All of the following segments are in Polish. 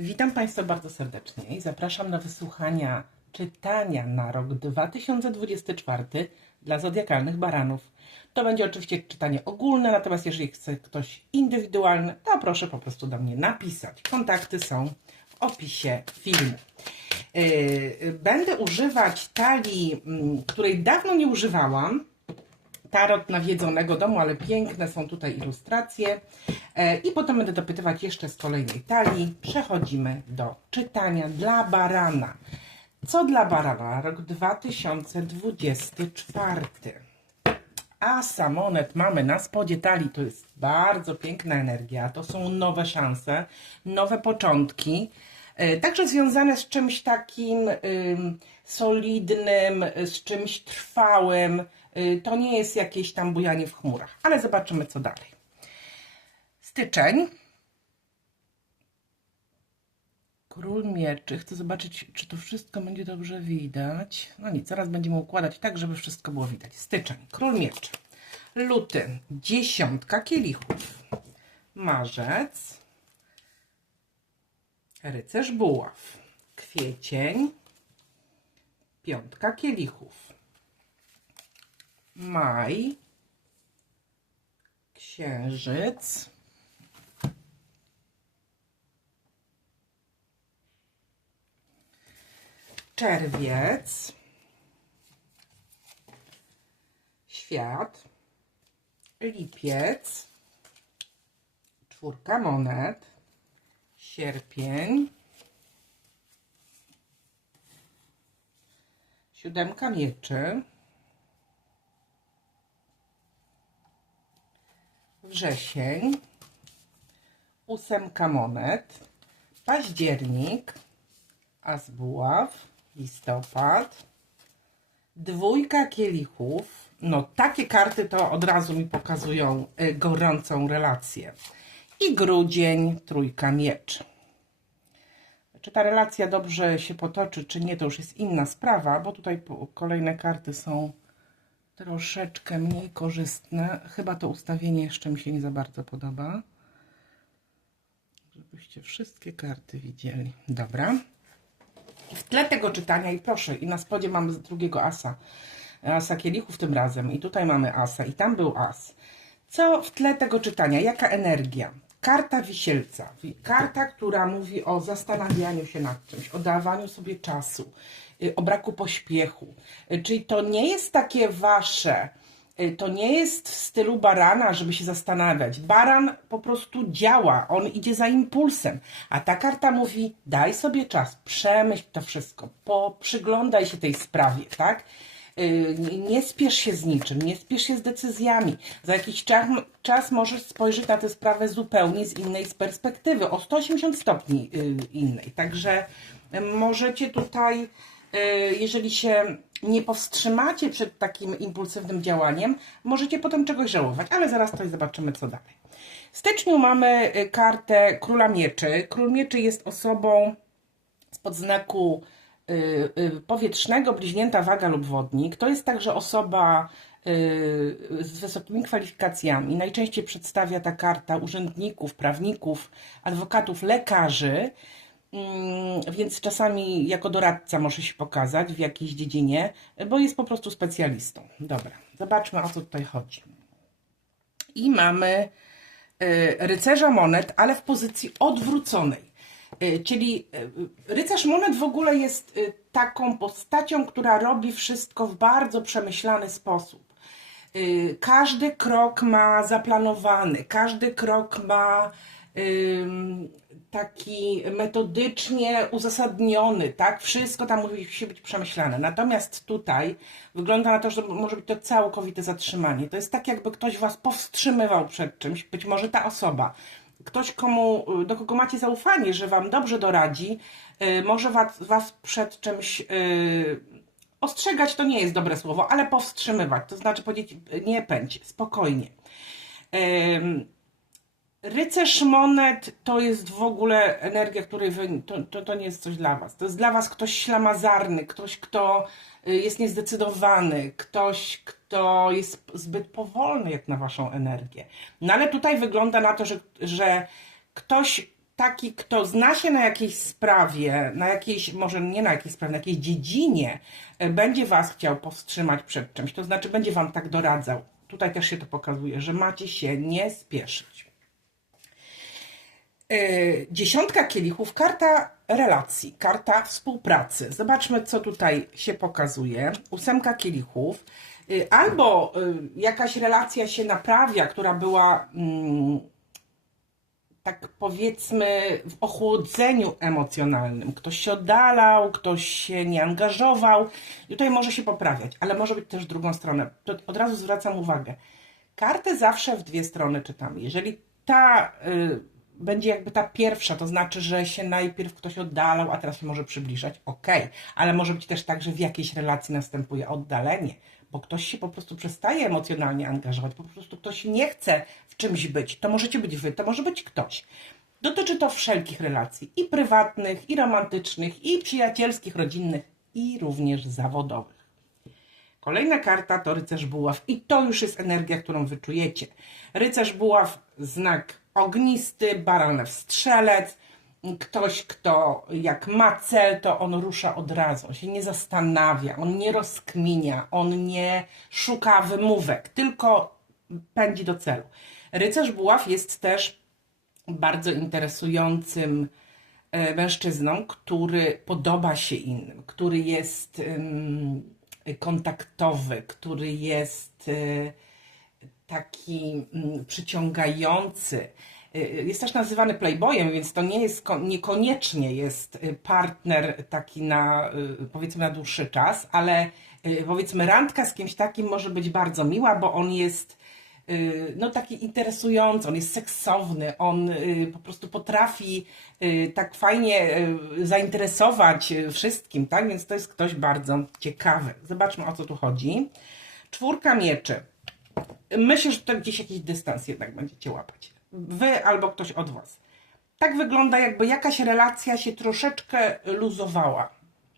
Witam Państwa bardzo serdecznie i zapraszam na wysłuchania czytania na rok 2024 dla zodiakalnych baranów. To będzie oczywiście czytanie ogólne, natomiast jeżeli chce ktoś indywidualny, to proszę po prostu do mnie napisać. Kontakty są w opisie filmu. Yy, Będę używać talii, której dawno nie używałam, tarot nawiedzonego domu, ale piękne są tutaj ilustracje. E, I potem będę dopytywać jeszcze z kolejnej talii. Przechodzimy do czytania dla barana. Co dla barana? Rok 2024. Asa monet mamy na spodzie talii. To jest bardzo piękna energia. To są nowe szanse, nowe początki. E, Także związane z czymś takim ym, solidnym, z czymś trwałym. Y, To nie jest jakieś tam bujanie w chmurach, ale zobaczymy co dalej. Styczeń. Król mieczy. Chcę zobaczyć, czy to wszystko będzie dobrze widać. No nic, zaraz będziemy układać tak, żeby wszystko było widać. Styczeń. Król mieczy. Luty. Dziesiątka kielichów. Marzec. Rycerz buław. Kwiecień. Piątka kielichów. Maj. Księżyc. Czerwiec. Świat. Lipiec. Czwórka monet. Sierpień. Siódemka mieczy. Wrzesień. Ósemka monet. Październik. As buław. Listopad. Dwójka kielichów. No, takie karty to od razu mi pokazują y, gorącą relację. I grudzień, trójka mieczy. Czy ta relacja dobrze się potoczy, czy nie, to już jest inna sprawa, bo tutaj kolejne karty są troszeczkę mniej korzystne. Chyba to ustawienie jeszcze mi się nie za bardzo podoba. Żebyście wszystkie karty widzieli. Dobra. W tle tego czytania, i proszę, i na spodzie mamy drugiego asa, asa kielichów tym razem, i tutaj mamy asa, i tam był as. Co w tle tego czytania? Jaka energia? Karta wisielca, wi- karta, która mówi o zastanawianiu się nad czymś, o dawaniu sobie czasu, o braku pośpiechu. Y, Czyli to nie jest takie wasze, y, to nie jest w stylu barana, żeby się zastanawiać. Baran po prostu działa, on idzie za impulsem, a ta karta mówi: daj sobie czas, przemyśl to wszystko, przyglądaj się tej sprawie, tak? Y, nie- spiesz się z niczym, nie spiesz się z decyzjami. Za jakiś czas, możesz spojrzeć na tę sprawę zupełnie z innej perspektywy, o 180 stopni y, innej. Także y, możecie tutaj, y, jeżeli się nie powstrzymacie przed takim impulsywnym działaniem, możecie potem czegoś żałować, ale zaraz tutaj zobaczymy, co dalej. W styczniu mamy y, kartę Króla Mieczy. Król Mieczy jest osobą spod znaku y, powietrznego, bliźnięta waga lub wodnik. To jest także osoba z wysokimi kwalifikacjami. Najczęściej przedstawia ta karta urzędników, prawników, adwokatów, lekarzy. Mm, Więc czasami jako doradca może się pokazać w jakiejś dziedzinie, bo jest po prostu specjalistą. Dobra, zobaczmy o co tutaj chodzi. I mamy y, rycerza monet, ale w pozycji odwróconej. Y, Czyli y, rycerz monet w ogóle jest taką postacią, która robi wszystko w bardzo przemyślany sposób. Każdy krok ma zaplanowany, każdy krok ma taki metodycznie uzasadniony, tak? Wszystko tam musi być przemyślane. Natomiast tutaj wygląda na to, że może być to całkowite zatrzymanie. To jest tak, jakby ktoś was powstrzymywał przed czymś, być może ta osoba. Ktoś, komu, do kogo macie zaufanie, że wam dobrze doradzi, y, może was, was przed czymś y, ostrzegać to nie jest dobre słowo, ale powstrzymywać, to znaczy powiedzieć nie pędź, spokojnie. Rycerz monet to jest w ogóle energia, której wy, to, to, to nie jest coś dla was. To jest dla was ktoś ślamazarny, ktoś, kto y, jest niezdecydowany, ktoś, kto jest zbyt powolny jak na waszą energię. No ale tutaj wygląda na to, że, że ktoś taki, kto zna się na jakiejś sprawie, na jakiejś, może nie na jakiejś sprawie, na jakiejś dziedzinie, e, będzie Was chciał powstrzymać przed czymś, to znaczy będzie Wam tak doradzał. Tutaj też się to pokazuje, że macie się nie spieszyć. Yy, Dziesiątka kielichów, karta relacji, karta współpracy. Zobaczmy, co tutaj się pokazuje. Ósemka kielichów. Yy, Albo yy, jakaś relacja się naprawia, która była, mm, tak powiedzmy, w ochłodzeniu emocjonalnym. Ktoś się oddalał, ktoś się nie angażował. I tutaj może się poprawiać, ale może być też drugą stronę. To od razu zwracam uwagę. Kartę zawsze w dwie strony czytamy. Jeżeli ta y, będzie jakby ta pierwsza, to znaczy, że się najpierw ktoś oddalał, a teraz się może przybliżać, okej, ale może być też tak, że w jakiejś relacji następuje oddalenie, bo ktoś się po prostu przestaje emocjonalnie angażować, po prostu ktoś nie chce w czymś być. To możecie być wy, to może być ktoś. Dotyczy to wszelkich relacji, i prywatnych, i romantycznych, i przyjacielskich, rodzinnych, i również zawodowych. Kolejna karta to rycerz buław i to już jest energia, którą wyczujecie. Rycerz buław, znak ognisty, baranew strzelec, ktoś, kto jak ma cel, to on rusza od razu, on się nie zastanawia, on nie rozkminia, on nie szuka wymówek, tylko pędzi do celu. Rycerz buław jest też bardzo interesującym e, mężczyzną, który podoba się innym, który jest kontaktowy, który jest y, taki mm, przyciągający. Y, Jest też nazywany playboyem, więc to nie jest ko- niekoniecznie jest y, partner taki na y, powiedzmy na dłuższy czas, ale y, powiedzmy randka z kimś takim może być bardzo miła, bo on jest y, no taki interesujący, on jest seksowny, on y, po prostu potrafi y, tak fajnie y, zainteresować y, wszystkim, tak? Więc to jest ktoś bardzo ciekawy. Zobaczmy o co tu chodzi. Czwórka mieczy. Myślę, że to gdzieś jakiś dystans jednak będziecie łapać. Wy albo ktoś od was. Tak wygląda, jakby jakaś relacja się troszeczkę luzowała.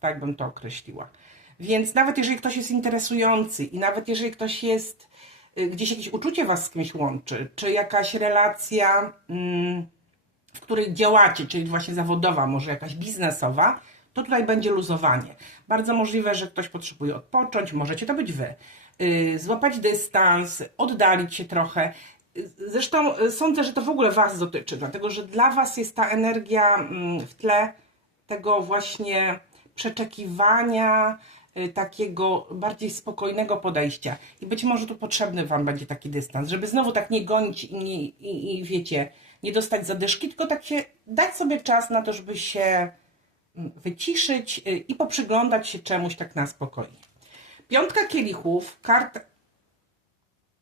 Tak bym to określiła. Więc nawet jeżeli ktoś jest interesujący i nawet jeżeli ktoś jest, y, gdzieś jakieś uczucie was z kimś łączy, czy jakaś relacja, mm, w której działacie, czyli właśnie zawodowa, może jakaś biznesowa, to tutaj będzie luzowanie. Bardzo możliwe, że ktoś potrzebuje odpocząć, możecie to być wy. Y, Złapać dystans, oddalić się trochę. Zresztą y, sądzę, że to w ogóle Was dotyczy, dlatego że dla Was jest ta energia mm, w tle tego właśnie przeczekiwania, y, takiego bardziej spokojnego podejścia. I być może tu potrzebny Wam będzie taki dystans, żeby znowu tak nie gonić i, nie, i, i wiecie, nie dostać zadyszki, tylko tak się dać sobie czas na to, żeby się mm, wyciszyć i poprzyglądać się czemuś tak na spokojnie. Piątka kielichów, karta.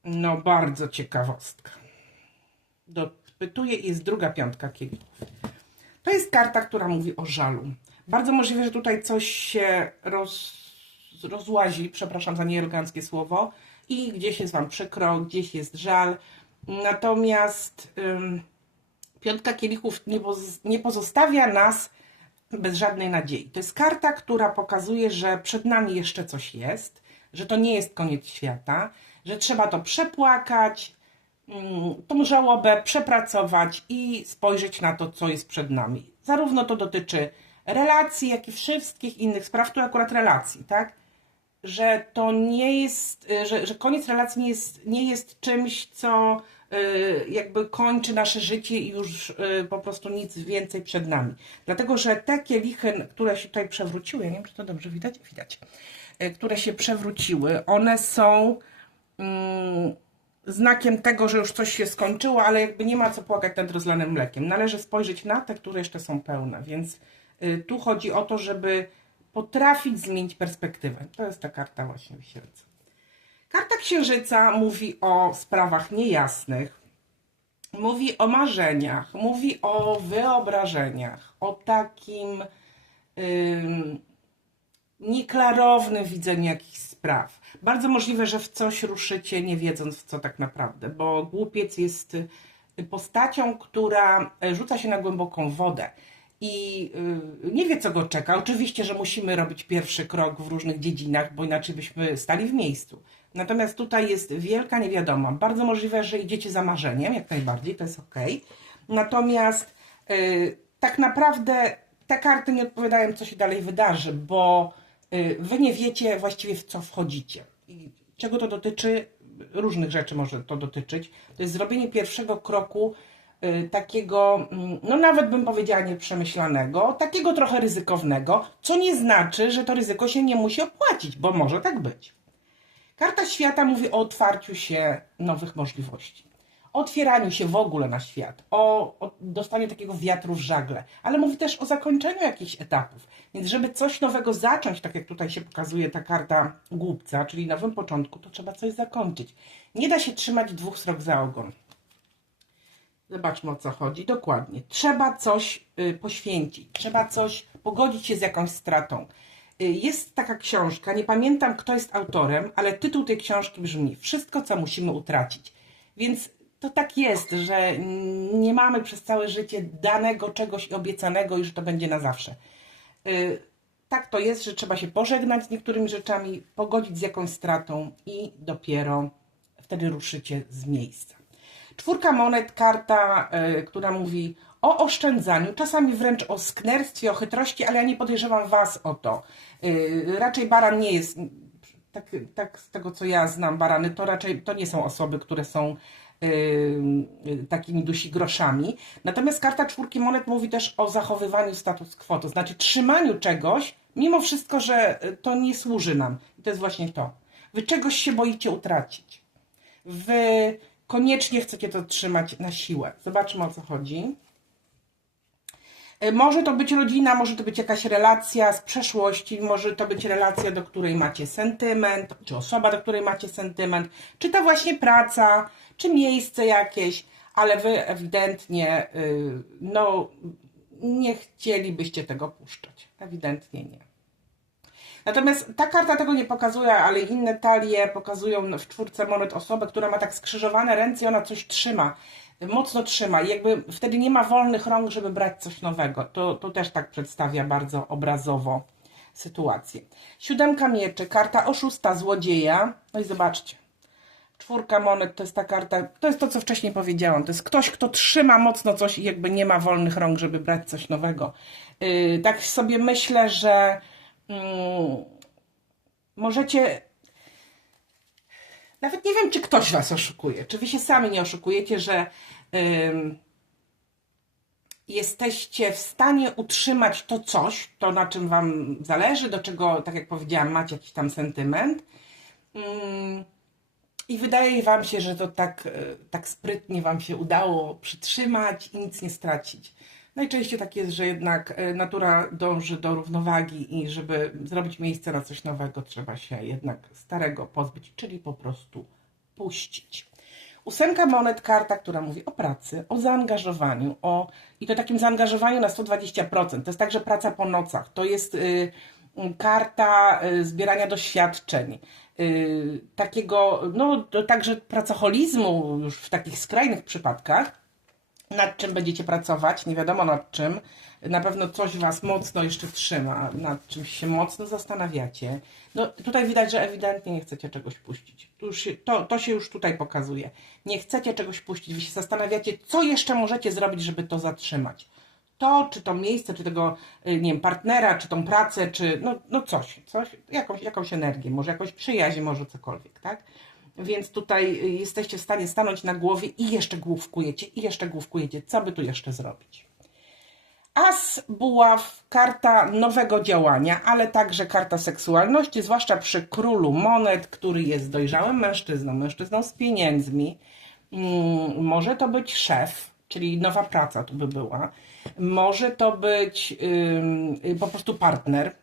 No, bardzo ciekawostka. Dopytuję, jest druga piątka kielichów. To jest karta, która mówi o żalu. Bardzo możliwe, że tutaj coś się roz, rozłazi, przepraszam za nieeleganckie słowo, i gdzieś jest Wam przykro, gdzieś jest żal. Natomiast ym, piątka kielichów nie, poz, nie pozostawia nas bez żadnej nadziei. To jest karta, która pokazuje, że przed nami jeszcze coś jest, że to nie jest koniec świata, że trzeba to przepłakać, mm, tą żałobę przepracować i spojrzeć na to, co jest przed nami. Zarówno to dotyczy relacji, jak i wszystkich innych spraw, tu akurat relacji, tak? Że to nie jest, y, że, że koniec relacji nie jest, nie jest czymś, co jakby kończy nasze życie i już y, po prostu nic więcej przed nami. Dlatego, że te kielichy, które się tutaj przewróciły, ja nie wiem, czy to dobrze widać? Widać. Y, Które się przewróciły, one są mm, znakiem tego, że już coś się skończyło, ale jakby nie ma co płakać nad rozlanym mlekiem. Należy spojrzeć na te, które jeszcze są pełne, więc y, tu chodzi o to, żeby potrafić zmienić perspektywę. To jest ta karta właśnie wisielca. Karta księżyca mówi o sprawach niejasnych, mówi o marzeniach, mówi o wyobrażeniach, o takim ym, nieklarownym widzeniu jakichś spraw. Bardzo możliwe, że w coś ruszycie, nie wiedząc w co tak naprawdę, bo głupiec jest y, postacią, która y, rzuca się na głęboką wodę i y, nie wie, co go czeka. Oczywiście, że musimy robić pierwszy krok w różnych dziedzinach, bo inaczej byśmy stali w miejscu. Natomiast tutaj jest wielka niewiadoma. Bardzo możliwe, że idziecie za marzeniem, jak najbardziej, to jest ok. Natomiast y, tak naprawdę te karty nie odpowiadają, co się dalej wydarzy, bo y, wy nie wiecie właściwie w co wchodzicie. I czego to dotyczy? Różnych rzeczy może to dotyczyć. To jest zrobienie pierwszego kroku y, takiego, mm, no nawet bym powiedziała nieprzemyślanego, takiego trochę ryzykownego, co nie znaczy, że to ryzyko się nie musi opłacić, bo może tak być. Karta świata mówi o otwarciu się nowych możliwości, o otwieraniu się w ogóle na świat, o, o dostaniu takiego wiatru w żagle, ale mówi też o zakończeniu jakichś etapów. Więc żeby coś nowego zacząć, tak jak tutaj się pokazuje ta karta głupca, czyli nowym początku, to trzeba coś zakończyć. Nie da się trzymać dwóch srok za ogon. Zobaczmy o co chodzi. Dokładnie. Trzeba coś y, poświęcić, trzeba coś pogodzić się z jakąś stratą. Y, Jest taka książka, nie pamiętam kto jest autorem, ale tytuł tej książki brzmi Wszystko, co musimy utracić. Więc to tak jest, że nie mamy przez całe życie danego czegoś i obiecanego i że to będzie na zawsze. Y, Tak to jest, że trzeba się pożegnać z niektórymi rzeczami, pogodzić z jakąś stratą i dopiero wtedy ruszycie z miejsca. Czwórka monet, karta, y, która mówi o oszczędzaniu, czasami wręcz o sknerstwie, o chytrości, ale ja nie podejrzewam Was o to. Y, raczej baran nie jest, tak, tak z tego co ja znam barany, to raczej to nie są osoby, które są y, y, takimi dusigroszami. Natomiast karta czwórki monet mówi też o zachowywaniu status quo, to znaczy trzymaniu czegoś, mimo wszystko, że to nie służy nam. I to jest właśnie to. Wy czegoś się boicie utracić. Wy koniecznie chcecie to trzymać na siłę. Zobaczmy o co chodzi. E, Może to być rodzina, może to być jakaś relacja z przeszłości, może to być relacja, do której macie sentyment, czy osoba, do której macie sentyment, czy to właśnie praca, czy miejsce jakieś, ale wy ewidentnie y, no, nie chcielibyście tego puszczać. Ewidentnie nie. Natomiast ta karta tego nie pokazuje, ale inne talie pokazują w czwórce monet osobę, która ma tak skrzyżowane ręce i ona coś trzyma, mocno trzyma i jakby wtedy nie ma wolnych rąk, żeby brać coś nowego. To, to też tak przedstawia bardzo obrazowo sytuację. Siódemka mieczy, karta oszusta, złodzieja. No i zobaczcie. Czwórka monet to jest ta karta, to jest to, co wcześniej powiedziałam. To jest ktoś, kto trzyma mocno coś i jakby nie ma wolnych rąk, żeby brać coś nowego. Yy, tak sobie myślę, że mm, możecie. Nawet nie wiem, czy ktoś was oszukuje, czy wy się sami nie oszukujecie, że jesteście w stanie utrzymać to coś, to na czym wam zależy, do czego, tak jak powiedziałam, macie jakiś tam sentyment. Ym, i wydaje Wam się, że to tak, e, tak sprytnie Wam się udało przytrzymać i nic nie stracić. Najczęściej tak jest, że jednak e, natura dąży do równowagi i żeby zrobić miejsce na coś nowego, trzeba się jednak starego pozbyć, czyli po prostu puścić. Ósemka monet, karta, która mówi o pracy, o zaangażowaniu, o i to takim zaangażowaniu na 120%. To jest także praca po nocach. To jest y, karta y, zbierania doświadczeń, y, takiego, no także pracoholizmu już w takich skrajnych przypadkach. Nad czym będziecie pracować? Nie wiadomo nad czym. Na pewno coś Was mocno jeszcze trzyma, nad czymś się mocno zastanawiacie. No tutaj widać, że ewidentnie nie chcecie czegoś puścić. Tu już to, to się już tutaj pokazuje. Nie chcecie czegoś puścić. Wy się zastanawiacie, co jeszcze możecie zrobić, żeby to zatrzymać to, czy to miejsce, czy tego, y, nie wiem, partnera, czy tą pracę, czy no, no coś, coś jakąś, jakąś energię, może jakąś przyjaźń, może cokolwiek, tak? Więc tutaj jesteście w stanie stanąć na głowie i jeszcze główkujecie, i jeszcze główkujecie, co by tu jeszcze zrobić. As buław, karta nowego działania, ale także karta seksualności, zwłaszcza przy królu monet, który jest dojrzałym mężczyzną, mężczyzną z pieniędzmi. Mm, może to być szef, czyli nowa praca tu by była. Może to być po prostu partner,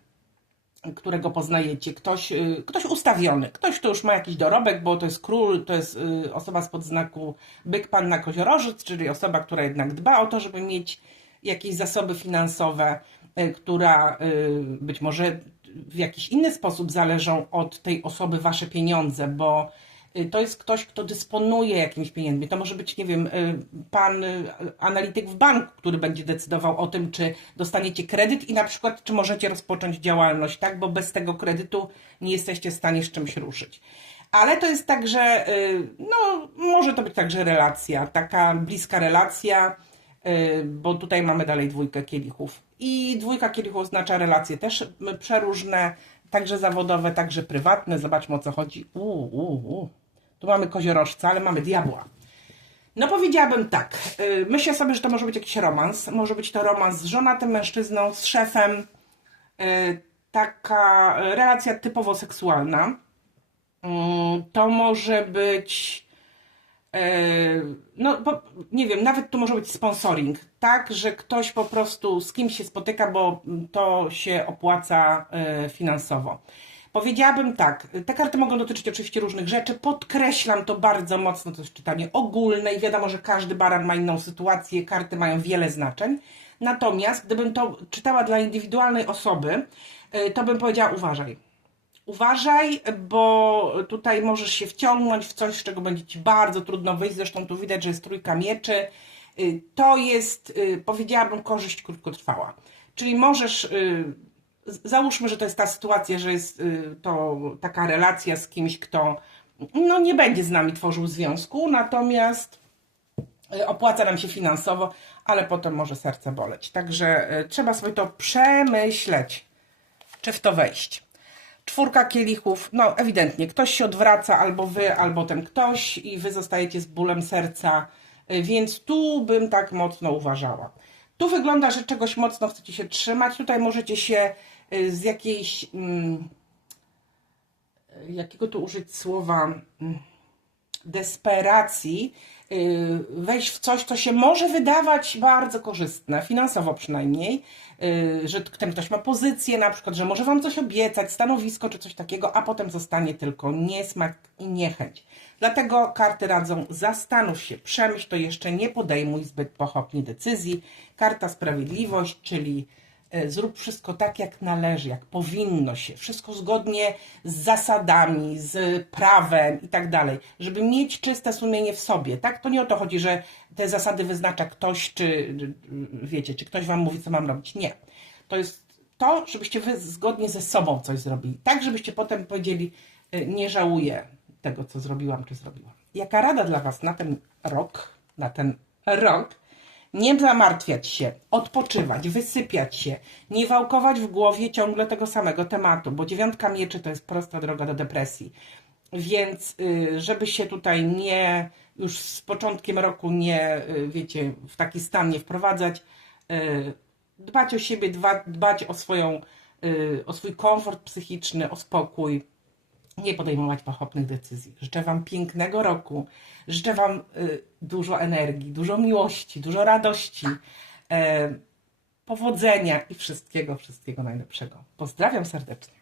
którego poznajecie, ktoś, y, ktoś ustawiony, ktoś, kto już ma jakiś dorobek, bo to jest król, to jest y, osoba spod znaku byk, panna, koziorożec, czyli osoba, która jednak dba o to, żeby mieć jakieś zasoby finansowe, y, która być może w jakiś inny sposób zależą od tej osoby wasze pieniądze, bo to jest ktoś, kto dysponuje jakimiś pieniędzmi. To może być, nie wiem, y, pan y, analityk w banku, który będzie decydował o tym, czy dostaniecie kredyt i na przykład, czy możecie rozpocząć działalność, tak? Bo bez tego kredytu nie jesteście w stanie z czymś ruszyć. Ale to jest także, y, no, może to być także relacja, taka bliska relacja, y, bo tutaj mamy dalej dwójkę kielichów. I dwójka kielichów oznacza relacje też y, przeróżne, także zawodowe, także prywatne. Zobaczmy o co chodzi. Uu, uu, uu. Tu mamy koziorożca, ale mamy diabła. No powiedziałabym tak, y, myślę sobie, że to może być jakiś romans. Może być to romans z żonatym mężczyzną, z szefem. Y, Taka relacja typowo seksualna. Mm, To może być, e, no nie wiem, nawet to może być sponsoring, tak, że ktoś po prostu z kimś się spotyka, bo to się opłaca finansowo. Powiedziałabym tak, te karty mogą dotyczyć oczywiście różnych rzeczy, podkreślam to bardzo mocno, to jest czytanie ogólne i wiadomo, że każdy baran ma inną sytuację, karty mają wiele znaczeń. Natomiast gdybym to czytała dla indywidualnej osoby, e, to bym powiedziała uważaj. Uważaj, bo tutaj możesz się wciągnąć w coś, z czego będzie ci bardzo trudno wyjść. Zresztą tu widać, że jest trójka mieczy. Y, To jest, y, powiedziałabym, korzyść krótkotrwała. Czyli możesz, y, załóżmy, że to jest ta sytuacja, że jest y, to taka relacja z kimś, kto no, nie będzie z nami tworzył związku, natomiast y, opłaca nam się finansowo, ale potem może serce boleć. Także y, trzeba sobie to przemyśleć, czy w to wejść. Czwórka kielichów, no ewidentnie, ktoś się odwraca, albo wy, albo ten ktoś, i wy zostajecie z bólem serca, więc tu bym tak mocno uważała. Tu wygląda, że czegoś mocno chcecie się trzymać. Tutaj możecie się z jakiejś. Mm, y, jakiego tu użyć słowa? Mm, desperacji y, wejść w coś, co się może wydawać bardzo korzystne, finansowo przynajmniej, y, że ten ktoś ma pozycję na przykład, że może Wam coś obiecać, stanowisko czy coś takiego, a potem zostanie tylko niesmak i niechęć. Dlatego karty radzą zastanów się, przemyśl to jeszcze, nie podejmuj zbyt pochopnie decyzji. Karta sprawiedliwość, czyli zrób wszystko tak, jak należy, jak powinno się, wszystko zgodnie z zasadami, z prawem i tak dalej, żeby mieć czyste sumienie w sobie, tak? To nie o to chodzi, że te zasady wyznacza ktoś, czy wiecie, czy ktoś wam mówi, co mam robić. Nie. To jest to, żebyście wy zgodnie ze sobą coś zrobili, tak, żebyście potem powiedzieli, y, nie żałuję tego, co zrobiłam, czy zrobiłam. Jaka rada dla was na ten rok, na ten rok? Nie zamartwiać się, odpoczywać, wysypiać się, nie wałkować w głowie ciągle tego samego tematu, bo dziewiątka mieczy to jest prosta droga do depresji. Więc y, żeby się tutaj nie, już z początkiem roku nie, y, wiecie, w taki stan nie wprowadzać, y, dbać o siebie, dba, dbać o swoją, o swój komfort psychiczny, o spokój, nie podejmować pochopnych decyzji. Życzę Wam pięknego roku. Życzę Wam y, dużo energii, dużo miłości, dużo radości, e, powodzenia i wszystkiego, wszystkiego najlepszego. Pozdrawiam serdecznie.